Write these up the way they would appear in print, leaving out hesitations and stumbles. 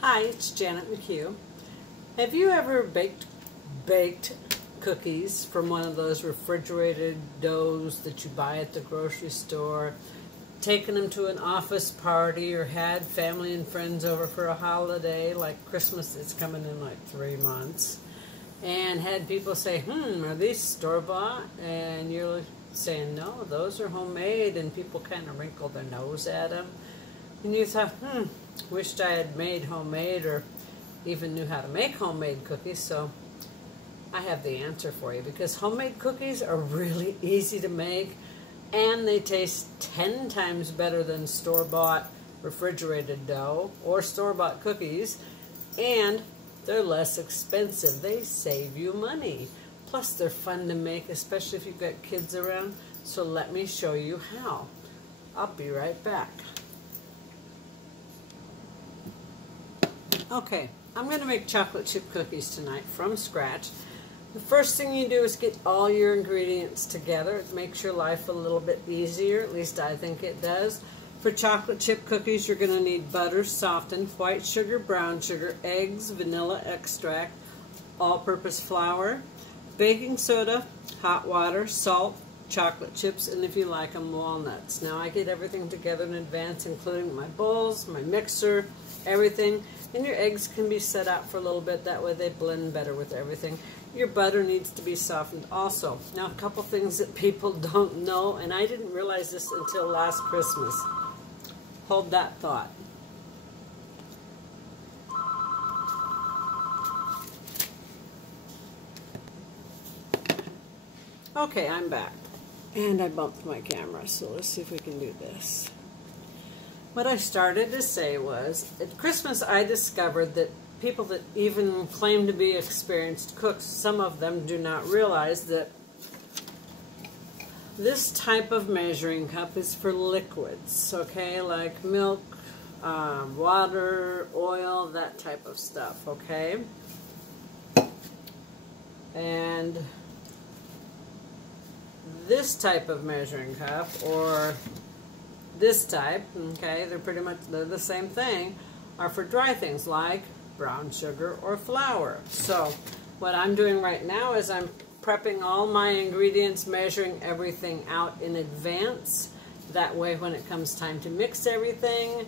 Hi, it's Janet McHugh. Have you ever baked cookies from one of those refrigerated doughs that you buy at the grocery store, taken them to an office party, or had family and friends over for a holiday like Christmas? It's coming in like 3 months, and had people say, are these store-bought? And you're saying, no, those are homemade, and people kind of wrinkle their nose at them. And you thought, wished I had made homemade or even knew how to make homemade cookies. So I have the answer for you, because homemade cookies are really easy to make, and they taste 10 times better than store-bought refrigerated dough or store-bought cookies, and they're less expensive. They save you money. Plus, they're fun to make, especially if you've got kids around. So let me show you how. I'll be right back. Okay, I'm going to make chocolate chip cookies tonight from scratch. The first thing you do is get all your ingredients together. It makes your life a little bit easier, at least I think it does. For chocolate chip cookies, you're going to need butter softened, white sugar, brown sugar, eggs, vanilla extract, all-purpose flour, baking soda, hot water, salt, chocolate chips, and if you like them, walnuts. Now I get everything together in advance, including my bowls, my mixer, everything. And your eggs can be set out for a little bit, that way they blend better with everything. Your butter needs to be softened also. Now, a couple things that people don't know, and I didn't realize this until last Christmas. Hold that thought. Okay, I'm back. And I bumped my camera, so let's see if we can do this. What I started to say was, at Christmas I discovered that people that even claim to be experienced cooks, some of them do not realize that this type of measuring cup is for liquids, okay, like milk, water, oil, that type of stuff, okay? And this type of measuring cup, or this type, okay, they're the same thing, are for dry things like brown sugar or flour. So what I'm doing right now is I'm prepping all my ingredients, measuring everything out in advance. That way when it comes time to mix everything,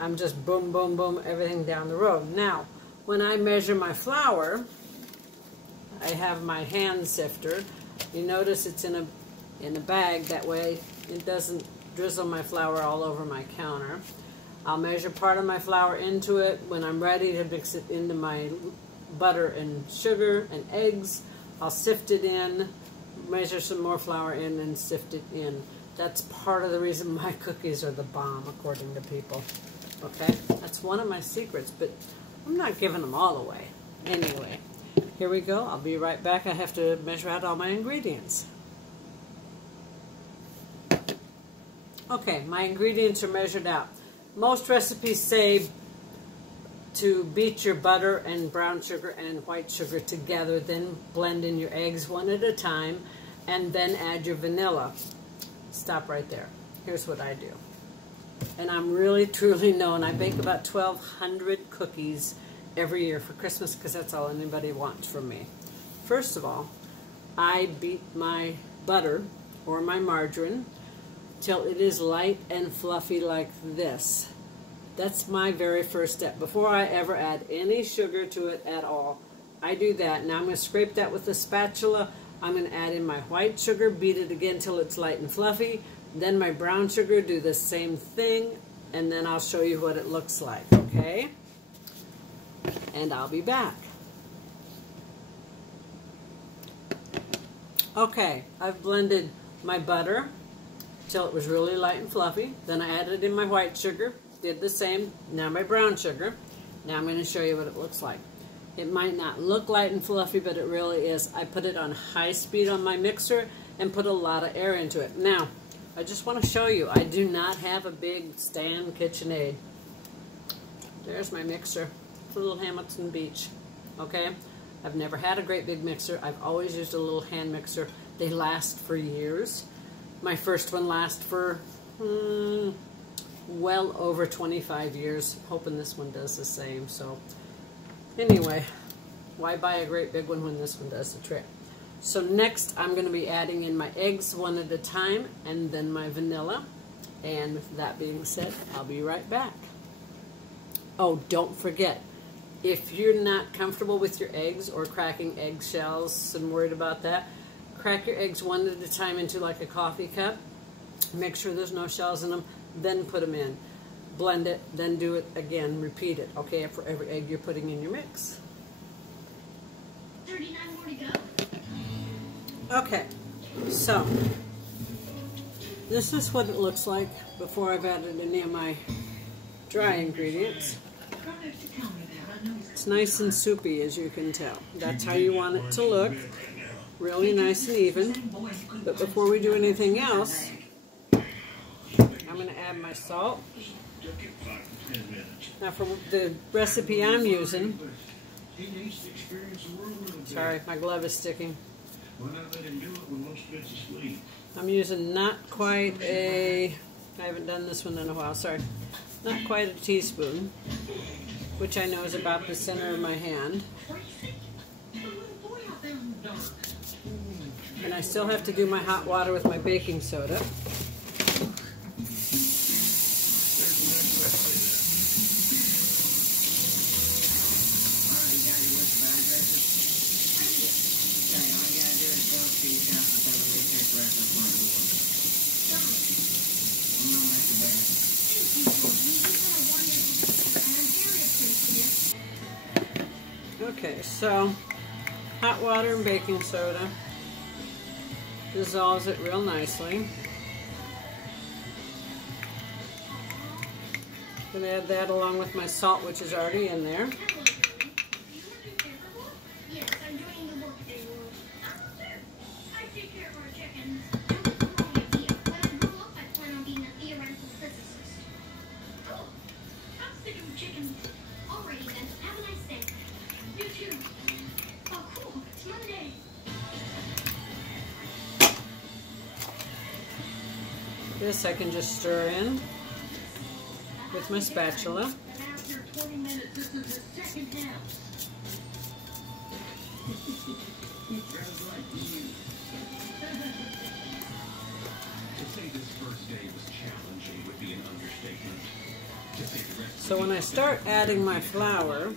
I'm just boom, boom, boom, everything down the road. Now, when I measure my flour, I have my hand sifter. You notice it's in a bag, that way it doesn't drizzle my flour all over my counter. I'll measure part of my flour into it. When I'm ready to mix it into my butter and sugar and eggs, I'll sift it in, measure some more flour in, and sift it in. That's part of the reason my cookies are the bomb, according to people. Okay? That's one of my secrets, but I'm not giving them all away. Anyway, here we go. I'll be right back. I have to measure out all my ingredients. Okay, my ingredients are measured out. Most recipes say to beat your butter and brown sugar and white sugar together, then blend in your eggs one at a time, and then add your vanilla. Stop right there. Here's what I do. And I'm really, truly known. I bake about 1,200 cookies every year for Christmas, because that's all anybody wants from me. First of all, I beat my butter or my margarine till it is light and fluffy like this. That's my very first step. Before I ever add any sugar to it at all, I do that. Now I'm going to scrape that with a spatula. I'm going to add in my white sugar, beat it again till it's light and fluffy. Then my brown sugar, do the same thing, and then I'll show you what it looks like, okay? And I'll be back. Okay, I've blended my butter till it was really light and fluffy. Then I added in my white sugar, did the same, now my brown sugar. Now I'm going to show you what it looks like. It might not look light and fluffy, but it really is. I put it on high speed on my mixer and put a lot of air into it. Now, I just want to show you, I do not have a big stand KitchenAid. There's my mixer. It's a little Hamilton Beach, okay? I've never had a great big mixer. I've always used a little hand mixer. They last for years. My first one lasted for well over 25 years. Hoping this one does the same. So anyway, why buy a great big one when this one does the trick? So next I'm going to be adding in my eggs one at a time and then my vanilla. And with that being said, I'll be right back. Oh, don't forget, if you're not comfortable with your eggs or cracking eggshells and worried about that, crack your eggs one at a time into like a coffee cup. Make sure there's no shells in them, then put them in. Blend it, then do it again, repeat it, okay, for every egg you're putting in your mix. 39 more to go. Okay, so this is what it looks like before I've added any of my dry ingredients. It's nice and soupy, as you can tell. That's how you want it to look. Really nice and even. But before we do anything else, I'm going to add my salt. Now for the recipe I'm using, sorry, my glove is sticking. I'm using not quite a, I haven't done this one in a while, sorry, not quite a teaspoon, which I know is about the center of my hand. And I still have to do my hot water with my baking soda. Okay, so hot water and baking soda dissolves it real nicely. I'm going to add that along with my salt, which is already in there. Yes, I'm doing the work day rule. I take care of our chickens. When I grow up, I plan on being a theoretical physicist. Cool. I'm sick of chickens. Alrighty then. Have a nice day. You too. Oh, cool. It's Monday. This I can just stir in with my spatula. After 20 minutes, this is the second half. So when I start adding my flour,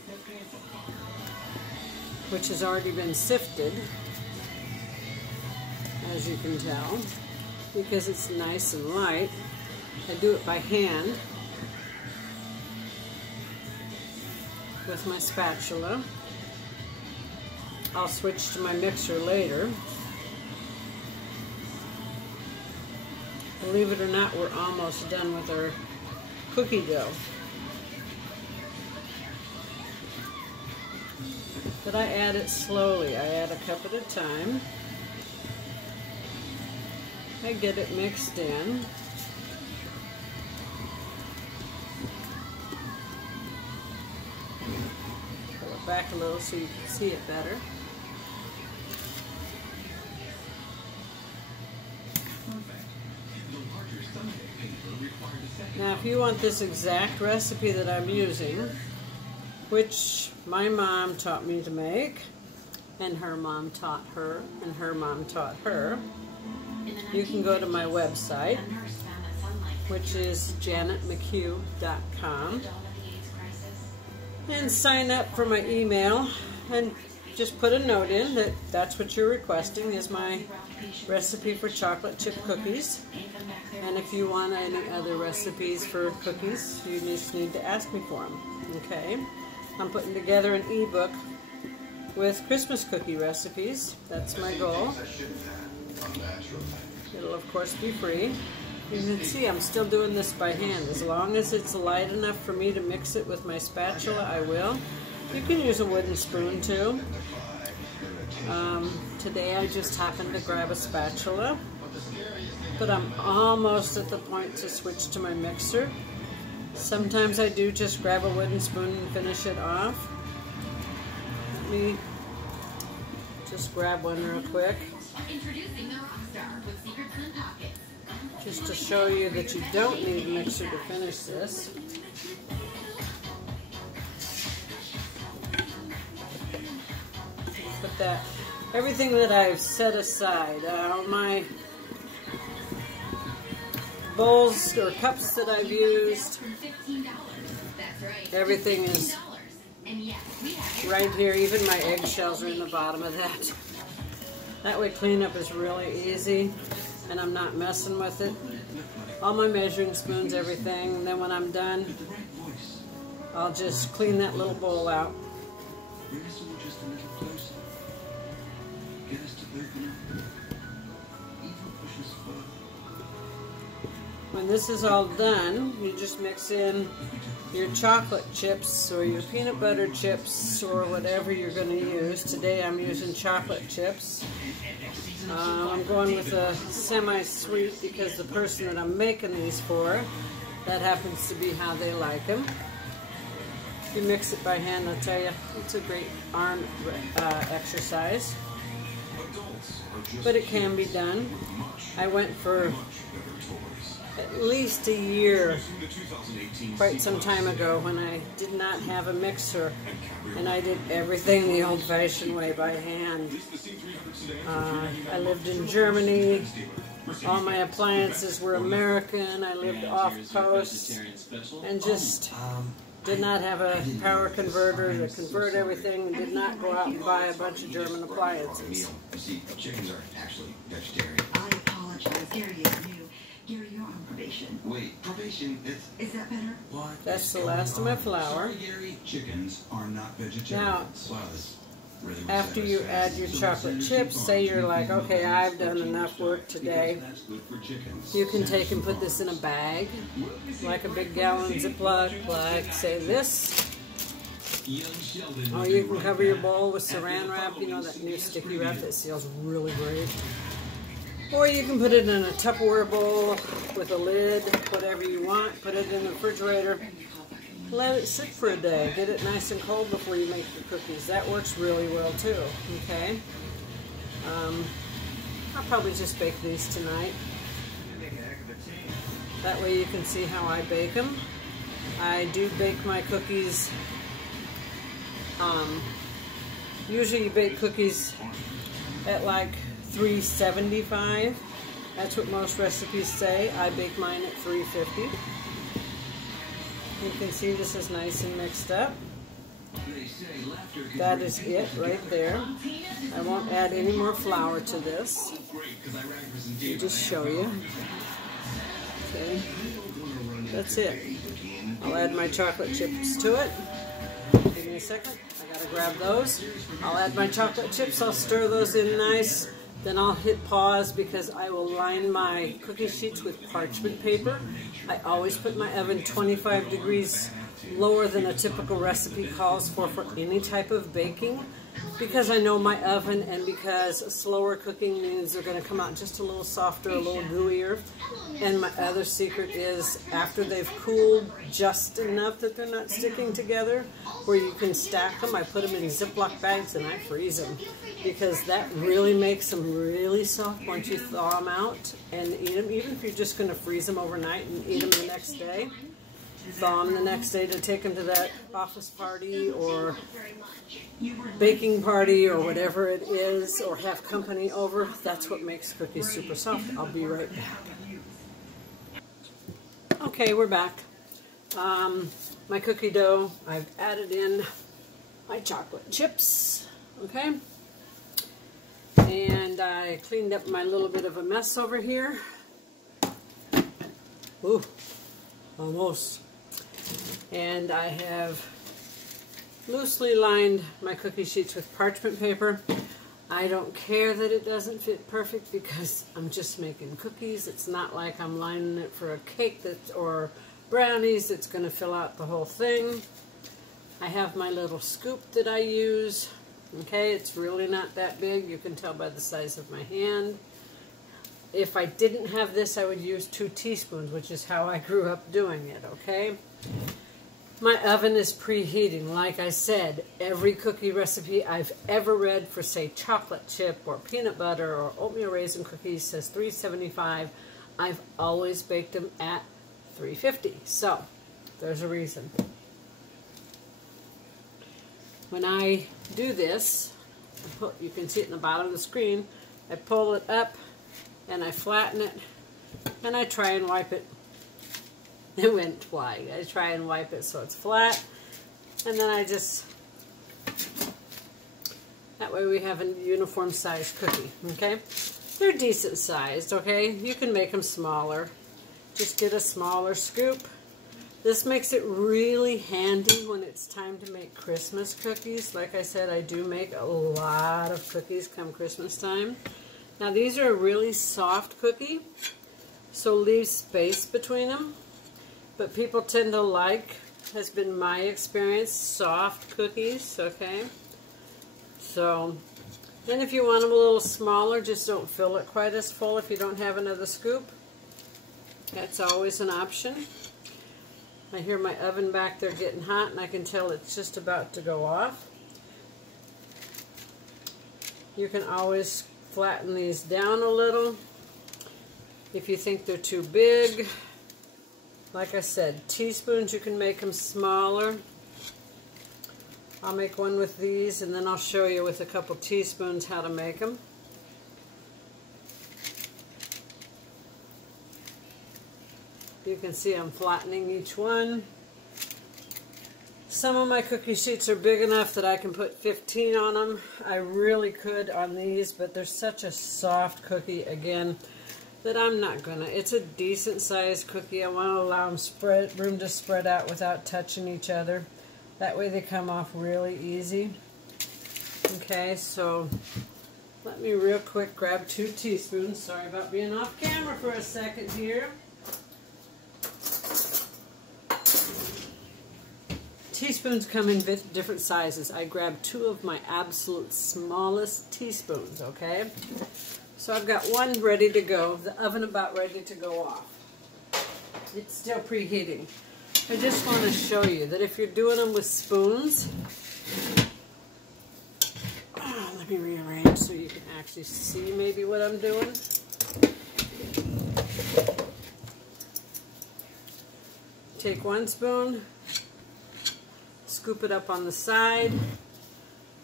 which has already been sifted, as you can tell, because it's nice and light, I do it by hand with my spatula. I'll switch to my mixer later. Believe it or not, we're almost done with our cookie dough. But I add it slowly. I add a cup at a time. I get it mixed in. Pull it back a little so you can see it better. Now if you want this exact recipe that I'm using, which my mom taught me to make, and her mom taught her, and her mom taught her, you can go to my website, which is janetmchugh.com, and sign up for my email, and just put a note in that that's what you're requesting is my recipe for chocolate chip cookies. And if you want any other recipes for cookies, you just need to ask me for them. Okay? I'm putting together an ebook with Christmas cookie recipes. That's my goal. It'll of course be free. You can see I'm still doing this by hand. As long as it's light enough for me to mix it with my spatula, I will. You can use a wooden spoon too. Today I just happened to grab a spatula, but I'm almost at the point to switch to my mixer. Sometimes I do just grab a wooden spoon and finish it off. Let me just grab one real quick. Introducing the Rockstar with secrets and pockets. just to show you that you don't need a mixer to finish this. Put that, everything that I've set aside, my bowls or cups that I've used, everything is right here. Even my eggshells are in the bottom of that. That way cleanup is really easy and I'm not messing with it. All my measuring spoons, everything, and then when I'm done, I'll just clean that little bowl out. When this is all done, you just mix in your chocolate chips or your peanut butter chips or whatever you're going to use. Today I'm using chocolate chips. I'm going with a semi-sweet because the person that I'm making these for, that happens to be how they like them. If you mix it by hand, I'll tell you, it's a great arm exercise. But it can be done. I went for at least a year, quite some time ago, when I did not have a mixer, and I did everything the old-fashioned way by hand. I lived in Germany. All my appliances were American. I lived off-post and just did not have a power converter to convert everything, and did not go out and buy a bunch of German appliances. Chickens are actually vegetarian. I apologize. Gary is new. Gary, you're on probation. Wait, probation? Is that better? What? That's the last of my flour. Sorry, Gary. Chickens are not vegetarians. Now, wow, this really was after you add your chocolate chips, say you're like, okay, I've done enough work today. You can take and put this in a bag, like a big gallon Ziploc, like say this. Or you can cover your bowl with saran wrap, you know, that new sticky wrap that seals really great. Or you can put it in a Tupperware bowl with a lid, whatever you want. Put it in the refrigerator. Let it sit for a day. Get it nice and cold before you make your cookies. That works really well too, okay? I'll probably just bake these tonight. That way you can see how I bake them. I do bake my cookies. Usually you bake cookies at like 375. That's what most recipes say. I bake mine at 350. You can see this is nice and mixed up. That is it right there. I won't add any more flour to this. I'll just show you. Okay. That's it. I'll add my chocolate chips to it. Give me a second. I gotta grab those. I'll add my chocolate chips. I'll stir those in nice. Then I'll hit pause because I will line my cookie sheets with parchment paper. I always put my oven 25 degrees lower than a typical recipe calls for any type of baking, because I know my oven, and because slower cooking means they're going to come out just a little softer, a little gooier. And my other secret is after they've cooled just enough that they're not sticking together, where you can stack them, I put them in Ziploc bags and I freeze them, because that really makes them really soft once you thaw them out and eat them. Even if you're just going to freeze them overnight and eat them the next day, thaw them the next day to take them to that office party or baking party or whatever it is, or have company over. That's what makes cookies super soft. I'll be right back. Okay, we're back. My cookie dough, I've added in my chocolate chips, okay? And I cleaned up my little bit of a mess over here. Ooh, almost. And I have loosely lined my cookie sheets with parchment paper. I don't care that it doesn't fit perfect because I'm just making cookies. It's not like I'm lining it for a cake or brownies that's going to fill out the whole thing. I have my little scoop that I use. Okay, it's really not that big. You can tell by the size of my hand. If I didn't have this, I would use 2 teaspoons, which is how I grew up doing it, okay? My oven is preheating. Like I said, every cookie recipe I've ever read for, say, chocolate chip or peanut butter or oatmeal raisin cookies says 375. I've always baked them at 350. So there's a reason. When I do this, you can see it in the bottom of the screen, I pull it up and I flatten it and I try and wipe it. It went wide. I try and wipe it so it's flat, and then I just, that way we have a uniform sized cookie, okay? They're decent sized, okay? You can make them smaller. Just get a smaller scoop. This makes it really handy when it's time to make Christmas cookies. Like I said, I do make a lot of cookies come Christmas time. Now these are a really soft cookie, so leave space between them. But people tend to like, has been my experience, soft cookies, okay? So, then if you want them a little smaller, just don't fill it quite as full if you don't have another scoop. That's always an option. I hear my oven back there getting hot, and I can tell it's just about to go off. You can always flatten these down a little if you think they're too big. Like I said, teaspoons, you can make them smaller. I'll make one with these, and then I'll show you with a couple teaspoons how to make them. You can see I'm flattening each one. Some of my cookie sheets are big enough that I can put 15 on them. I really could on these, but they're such a soft cookie, again, that I'm not gonna. It's a decent sized cookie. I want to allow them room to spread out without touching each other. That way they come off really easy. Okay, so let me real quick grab 2 teaspoons. Sorry about being off camera for a second here. Teaspoons come in different sizes. I grabbed 2 of my absolute smallest teaspoons, okay? So I've got one ready to go, the oven about ready to go off. It's still preheating. I just want to show you that if you're doing them with spoons, let me rearrange so you can actually see maybe what I'm doing. Take 1 spoon, scoop it up on the side,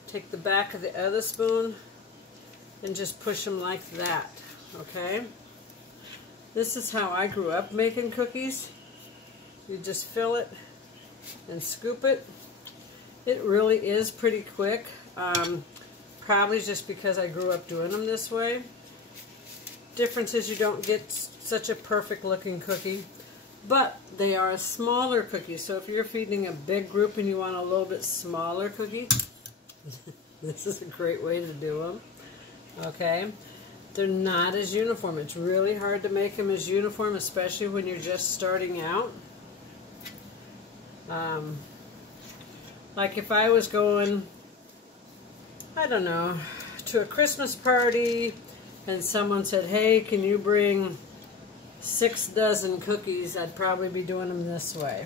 take the back of the other spoon, and just push them like that, okay? This is how I grew up making cookies. You just fill it and scoop it. It really is pretty quick, probably just because I grew up doing them this way. Difference is you don't get such a perfect looking cookie, but they are a smaller cookie, so if you're feeding a big group and you want a little bit smaller cookie, this is a great way to do them. Okay, they're not as uniform. It's really hard to make them as uniform, especially when you're just starting out. Like if I was going, I don't know, to a Christmas party and someone said, hey, can you bring 6 dozen cookies, I'd probably be doing them this way.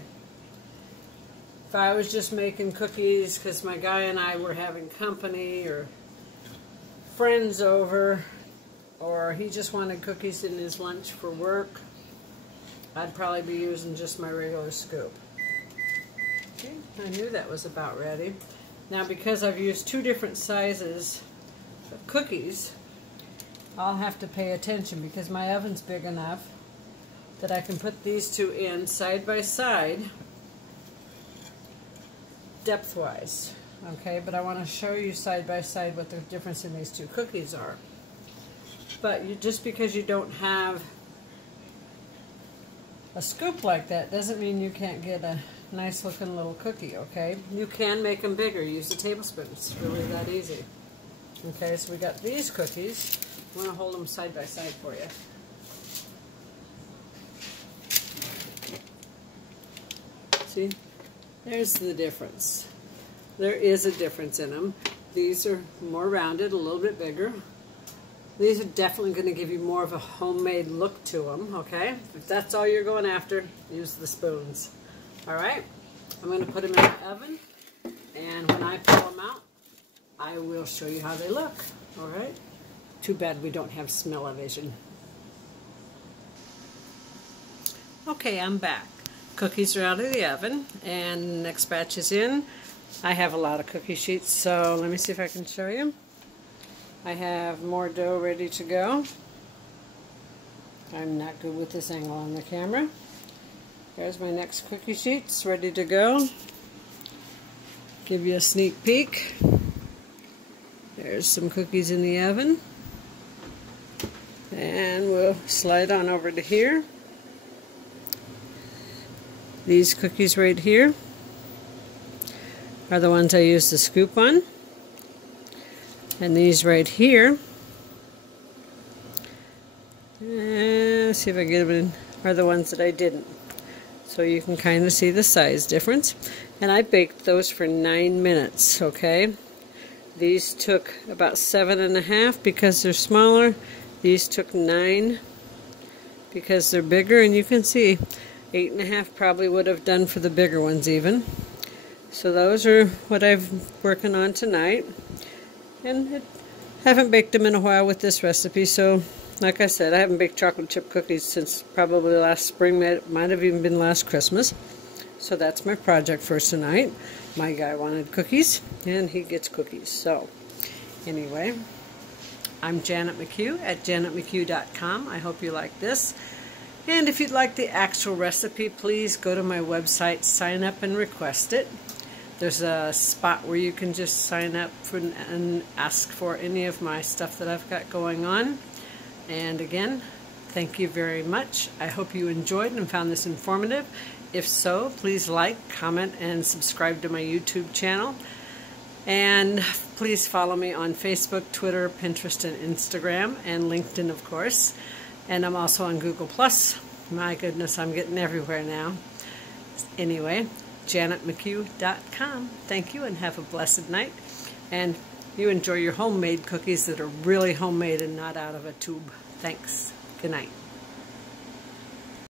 If I was just making cookies because my guy and I were having company or friends over, or he just wanted cookies in his lunch for work, I'd probably be using just my regular scoop. Okay, I knew that was about ready. Now because I've used 2 different sizes of cookies, I'll have to pay attention because my oven's big enough that I can put these 2 in side by side, depth-wise. Okay, but I want to show you side by side what the difference in these 2 cookies are. But just because you don't have a scoop like that doesn't mean you can't get a nice looking little cookie, okay? You can make them bigger. Use the tablespoon. It's really that easy. Okay, so we got these cookies. I'm going to hold them side by side for you. See? There's the difference. There is a difference in them. These are more rounded, a little bit bigger. These are definitely going to give you more of a homemade look to them, okay? If that's all you're going after, use the spoons. Alright, I'm going to put them in the oven, and when I pull them out, I will show you how they look, alright? Too bad we don't have smell-o-vision. Okay, I'm back. Cookies are out of the oven, and next batch is in. I have a lot of cookie sheets, so let me see if I can show you. I have more dough ready to go. I'm not good with this angle on the camera. There's my next cookie sheets ready to go. Give you a sneak peek. There's some cookies in the oven. And we'll slide on over to here. These cookies right here are the ones I used to scoop on. And these right here, let's see if I get them in, are the ones that I didn't. So you can kind of see the size difference. And I baked those for 9 minutes, okay? These took about 7.5 because they're smaller. These took 9 because they're bigger, and you can see 8.5 probably would have done for the bigger ones even. So those are what I'm working on tonight. And I haven't baked them in a while with this recipe, so like I said, I haven't baked chocolate chip cookies since probably last spring. It might have even been last Christmas. So that's my project for tonight. My guy wanted cookies, and he gets cookies. So anyway, I'm Janet McHugh at janetmchugh.com. I hope you like this. And if you'd like the actual recipe, please go to my website, sign up and request it. There's a spot where you can just sign up for and ask for any of my stuff that I've got going on. And again, thank you very much. I hope you enjoyed and found this informative. If so, please like, comment, and subscribe to my YouTube channel. And please follow me on Facebook, Twitter, Pinterest, and Instagram, and LinkedIn, of course. And I'm also on Google+. My goodness, I'm getting everywhere now. Anyway, janetmchugh.com. Thank you, and have a blessed night. And you enjoy your homemade cookies that are really homemade and not out of a tube. Thanks. Good night.